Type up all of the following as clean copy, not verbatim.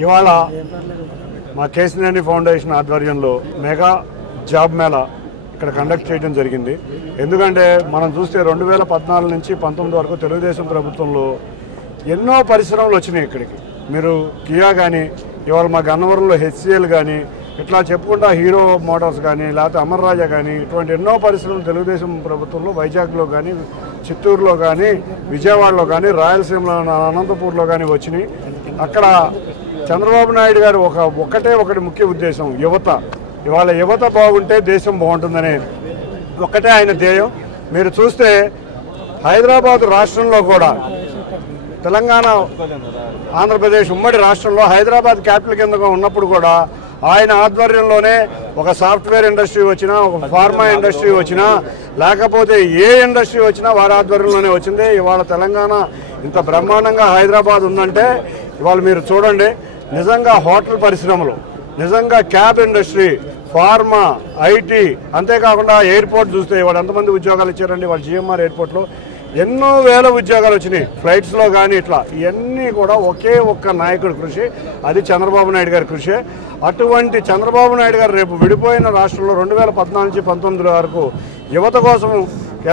ఇవాళ మా కేసినేని ఫౌండేషన్ ఆధ్వర్యంలో మెగా జాబ్ మేళా ఇక్కడ కండక్ట్ చేయడం జరిగింది. ఎందుకంటే మనం చూస్తే 2014 నుంచి 19 వరకు తెలుగుదేశం ప్రభుత్వంలో ఎన్నో పరిశ్రమలు వచ్చినాయి ఇక్కడికి. మీరు కియా కానీ, ఇవాళ మా గన్నవరంలో హెచ్సిఎల్ కానీ, ఇట్లా చెప్పుకుంటా హీరో మోటార్స్ కానీ, లేకపోతే అమర్ రాజా కానీ, ఇటువంటి ఎన్నో పరిశ్రమలు తెలుగుదేశం ప్రభుత్వంలో వైజాగ్లో కానీ, చిత్తూరులో కానీ, విజయవాడలో కానీ, రాయలసీమలో, అనంతపూర్లో కానీ వచ్చినాయి. అక్కడ చంద్రబాబు నాయుడు గారు ఒకటి ముఖ్య ఉద్దేశం యువత. ఇవాళ యువత బాగుంటే దేశం బాగుంటుందనే ఒక్కటే ఆయన ధ్యేయం. మీరు చూస్తే హైదరాబాద్ రాష్ట్రంలో కూడా, తెలంగాణ ఆంధ్రప్రదేశ్ ఉమ్మడి రాష్ట్రంలో హైదరాబాద్ క్యాపిటల్ కిందగా ఉన్నప్పుడు కూడా ఆయన ఆధ్వర్యంలోనే ఒక సాఫ్ట్వేర్ ఇండస్ట్రీ వచ్చినా, ఒక ఫార్మా ఇండస్ట్రీ వచ్చినా, లేకపోతే ఏ ఇండస్ట్రీ వచ్చినా వారి ఆధ్వర్యంలోనే వచ్చింది. ఇవాళ తెలంగాణ ఇంత బ్రహ్మాండంగా హైదరాబాద్ ఉందంటే ఇవాళ మీరు చూడండి, నిజంగా హోటల్ పరిశ్రమలు, నిజంగా క్యాబ్ ఇండస్ట్రీ, ఫార్మా, ఐటీ, అంతేకాకుండా ఎయిర్పోర్ట్ చూస్తే ఇవాళ ఎంతమంది ఉద్యోగాలు ఇచ్చారండి. వాళ్ళ జిఎంఆర్ ఎయిర్పోర్ట్లో ఎన్నో వేల ఉద్యోగాలు వచ్చినాయి, ఫ్లైట్స్లో కానీ. ఇట్లా ఇవన్నీ కూడా ఒకే ఒక్క నాయకుడి కృషి, అది చంద్రబాబు నాయుడు గారి కృషి. అటువంటి చంద్రబాబు నాయుడు గారు రేపు విడిపోయిన రాష్ట్రంలో 2014 నుంచి 19 వరకు యువత కోసం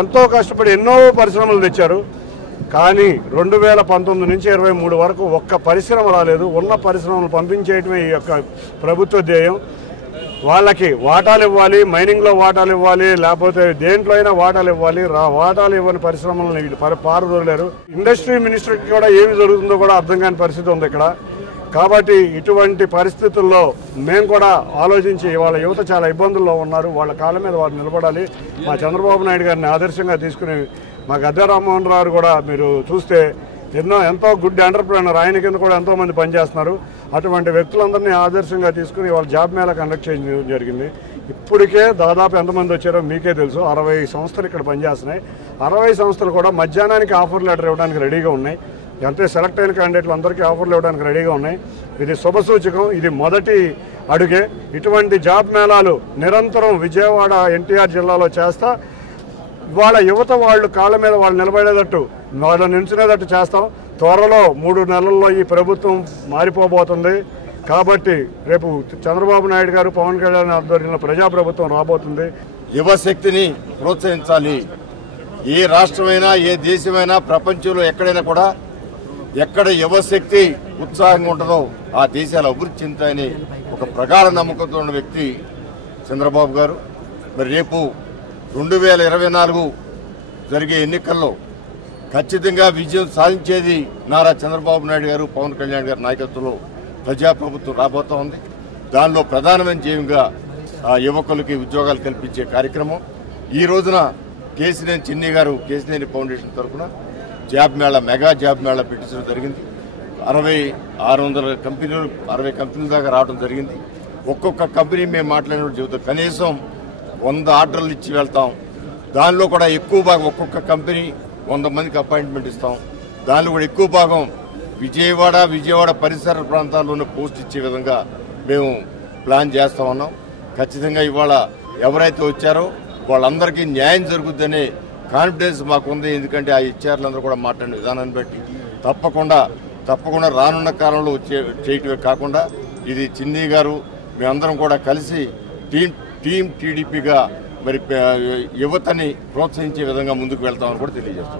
ఎంతో కష్టపడి ఎన్నో పరిశ్రమలు తెచ్చారు. కానీ 2019 నుంచి 23 వరకు ఒక్క పరిశ్రమ రాలేదు. ఉన్న పరిశ్రమలు పంపించేయటమే ఈ యొక్క ప్రభుత్వ ధ్యేయం. వాళ్ళకి వాటాలు ఇవ్వాలి, మైనింగ్లో వాటాలు ఇవ్వాలి, లేకపోతే దేంట్లో అయినా వాటాలు ఇవ్వాలి. వాటాలు ఇవ్వని పరిశ్రమలను పారదోలేరు. ఇండస్ట్రీ మినిస్టర్కి కూడా ఏమి జరుగుతుందో కూడా అర్థం కాని పరిస్థితి ఉంది ఇక్కడ. కాబట్టి ఇటువంటి పరిస్థితుల్లో మేము కూడా ఆలోచించి, ఇవాళ యువత చాలా ఇబ్బందుల్లో ఉన్నారు, వాళ్ళ కాళ్ళ మీద వారు నిలబడాలి. మా చంద్రబాబు నాయుడు గారిని ఆదర్శంగా తీసుకుని, మా గద్దె రామ్మోహన్ రావు కూడా మీరు చూస్తే ఎంతో గుడ్ ఎంటర్ప్రైనర్, ఆయన కింద కూడా ఎంతోమంది పనిచేస్తున్నారు. అటువంటి వ్యక్తులందరినీ ఆదర్శంగా తీసుకుని వాళ్ళ జాబ్ మేళా కండక్ట్ చేయడం జరిగింది. ఇప్పటికే దాదాపు ఎంతమంది వచ్చారో మీకే తెలుసు. 60 సంస్థలు ఇక్కడ పనిచేస్తున్నాయి. 60 సంస్థలు కూడా మధ్యాహ్నానికి ఆఫర్ లెటర్ ఇవ్వడానికి రెడీగా ఉన్నాయి. అంటే సెలెక్ట్ అయిన క్యాండిడేట్లు అందరికీ ఆఫర్లు ఇవ్వడానికి రెడీగా ఉన్నాయి. ఇది శుభసూచకం, ఇది మొదటి అడుగే. ఇటువంటి జాబ్ మేళాలు నిరంతరం విజయవాడ, ఎన్టీఆర్ జిల్లాలో చేస్తా ఇవాళ యువత వాళ్ళు కాళ్ళ మీద వాళ్ళు నిలబడేటట్టు, వాళ్ళు నిల్చునేటట్టు చేస్తాం. త్వరలో 3 నెలల్లో ఈ ప్రభుత్వం మారిపోబోతుంది. కాబట్టి రేపు చంద్రబాబు నాయుడు గారు, పవన్ కళ్యాణ్ ఆధ్వర్యంలో ప్రజాప్రభుత్వం రాబోతుంది. యువశక్తిని ప్రోత్సహించాలి. ఏ రాష్ట్రమైనా, ఏ దేశమైనా, ప్రపంచంలో ఎక్కడైనా కూడా ఎక్కడ యువశక్తి ఉత్సాహంగా ఉంటుందో ఆ దేశాలు అభివృద్ధి చెందుతాయని ఒక ప్రగాఢ నమ్మకంతో ఉన్న వ్యక్తి చంద్రబాబు గారు. మరి రేపు 2024 జరిగే ఎన్నికల్లో ఖచ్చితంగా విజయం సాధించేది నారా చంద్రబాబు నాయుడు గారు, పవన్ కళ్యాణ్ గారి నాయకత్వంలో ప్రజాప్రభుత్వం రాబోతా ఉంది. దానిలో ప్రధానమైన ధ్యేయంగా యువకులకి ఉద్యోగాలు కల్పించే కార్యక్రమం. ఈ రోజున కేసినేని చిన్ని గారు కేసినేని ఫౌండేషన్ తరఫున job mela, mega job mela పెట్టించడం జరిగింది. 600 కంపెనీలు, 60 కంపెనీల దాకా రావడం జరిగింది. ఒక్కొక్క కంపెనీ మేము మాట్లాడినట్టు చెబుతాం, కనీసం 100 ఆర్డర్లు ఇచ్చి వెళ్తాం. దానిలో కూడా ఎక్కువ భాగం ఒక్కొక్క కంపెనీ 100 మందికి అపాయింట్మెంట్ ఇస్తాం. దానిలో కూడా ఎక్కువ భాగం విజయవాడ పరిసర ప్రాంతాల్లోనే పోస్ట్ ఇచ్చే విధంగా మేము ప్లాన్ చేస్తా ఉన్నాం. ఖచ్చితంగా ఇవాళ ఎవరైతే వచ్చారో వాళ్ళందరికీ న్యాయం జరుగుతుందనే కాన్ఫిడెన్స్ మాకుంది. ఎందుకంటే ఆ హెచ్ఆర్లందరూ కూడా మాట్లాడిన విధానాన్ని బట్టి తప్పకుండా రానున్న కాలంలో చేయటమే కాకుండా ఇది చిన్ని గారు మేమందరం కూడా కలిసి టీం టీడీపీగా మరి యువతని ప్రోత్సహించే విధంగా ముందుకు వెళ్తామని కూడా తెలియజేస్తాం.